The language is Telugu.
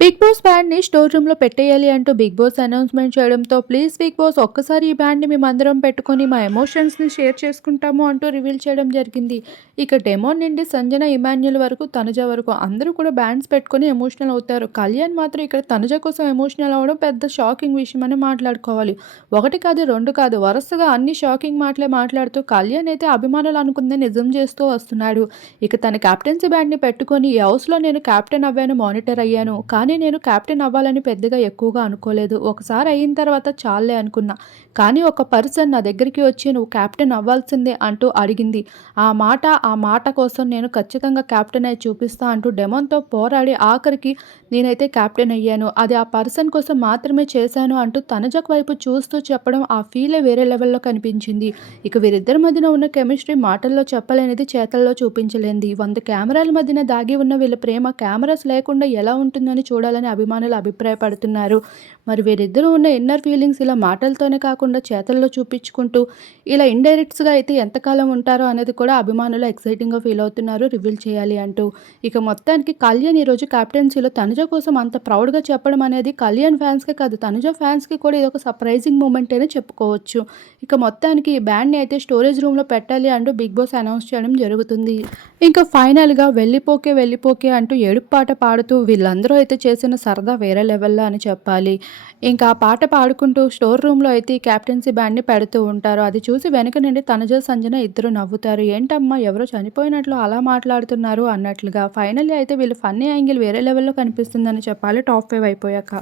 బిగ్ బాస్ బ్యాండ్ని స్టోర్ రూమ్లో పెట్టేయాలి అంటూ బిగ్ బాస్ అనౌన్స్మెంట్ చేయడంతో ప్లీజ్ బిగ్ బాస్ ఒక్కసారి ఈ బ్యాండ్ని మేమందరం పెట్టుకొని మా ఎమోషన్స్ని షేర్ చేసుకుంటాము అంటూ రివీల్ చేయడం జరిగింది. ఇక డెమోన్ నుండి సంజన ఇమాన్యుల్ వరకు తనుజ వరకు అందరూ కూడా బ్యాండ్స్ పెట్టుకొని ఎమోషనల్ అవుతారు. కళ్యాణ్ మాత్రం ఇక్కడ తనుజ కోసం ఎమోషనల్ అవ్వడం పెద్ద షాకింగ్ విషయం అని మాట్లాడుకోవాలి. ఒకటి కాదు రెండు కాదు వరుసగా అన్ని షాకింగ్ మాటలే మాట్లాడుతూ కళ్యాణ్ అయితే అభిమానులు అనుకుందే నిజం చేస్తూ వస్తున్నాడు. ఇక తన కెప్టెన్సీ బ్యాండ్ని పెట్టుకొని ఈ హౌస్లో నేను కెప్టెన్ అవ్వాను మానిటర్ అయ్యాను. కానీ కానీ నేను క్యాప్టెన్ అవ్వాలని పెద్దగా ఎక్కువగా అనుకోలేదు. ఒకసారి అయిన తర్వాత చాలే అనుకున్నా. కానీ ఒక పర్సన్ నా దగ్గరికి వచ్చి నువ్వు కెప్టెన్ అవ్వాల్సిందే అంటూ అడిగింది. ఆ మాట ఆ మాట కోసం నేను ఖచ్చితంగా క్యాప్టెన్ అయి చూపిస్తా అంటూ డెమోన్తో పోరాడి ఆఖరికి నేనైతే కెప్టెన్ అయ్యాను. అది ఆ పర్సన్ కోసం మాత్రమే చేశాను అంటూ తనజక్ వైపు చూస్తూ చెప్పడం ఆ ఫీలే వేరే లెవెల్లో కనిపించింది. ఇక వీరిద్దరి మధ్యన ఉన్న కెమిస్ట్రీ మాటల్లో చెప్పలేనిది చేతల్లో చూపించలేంది వంద కెమెరాల మధ్యన దాగి ఉన్న వీళ్ళ ప్రేమ కెమెరాస్ లేకుండా ఎలా ఉంటుందని చూడాలని అభిమానులు అభిప్రాయపడుతున్నారు. మరి వీరిద్దరూ ఉన్న ఇన్నర్ ఫీలింగ్స్ ఇలా మాటలతోనే కాకుండా చేతల్లో చూపించుకుంటూ ఇలా ఇండైరెక్ట్స్గా అయితే ఎంతకాలం ఉంటారో అనేది కూడా అభిమానులు ఎక్సైటింగ్గా ఫీల్ అవుతున్నారు రివీల్ చేయాలి అంటూ. ఇక మొత్తానికి కళ్యాణ్ ఈరోజు కెప్టెన్సీలో తనుజ కోసం అంత ప్రౌడ్గా చెప్పడం అనేది కళ్యాణ్ ఫ్యాన్స్కే కాదు తనుజ ఫ్యాన్స్కి కూడా ఇది ఒక సర్ప్రైజింగ్ మూమెంట్ అనే చెప్పుకోవచ్చు. ఇక మొత్తానికి ఈ బ్యాండ్ని అయితే స్టోరేజ్ రూమ్లో పెట్టాలి అంటూ బిగ్ బాస్ అనౌన్స్ చేయడం జరుగుతుంది. ఇంకా ఫైనల్గా వెళ్ళిపోకే వెళ్ళిపోకే అంటూ ఏడుపు పాట పాడుతూ వీళ్ళందరూ అయితే చేసిన సరదా వేరే లెవెల్లో అని చెప్పాలి. ఇంకా ఆ పాట పాడుకుంటూ స్టోర్ రూమ్లో అయితే ఈ క్యాప్టెన్సీ బ్యాండ్ని పెడుతూ ఉంటారు. అది చూసి వెనక నుండి తనుజ సంజన ఇద్దరు నవ్వుతారు. ఏంటమ్మా ఎవరో చనిపోయినట్లు అలా మాట్లాడుతున్నారు అన్నట్లుగా ఫైనల్లీ అయితే వీళ్ళు ఫన్నీ యాంగిల్ వేరే లెవెల్లో కనిపిస్తుంది. కనిపిస్తుందని చెప్పాలి. టాప్ ఫైవ్ అయిపోయాక.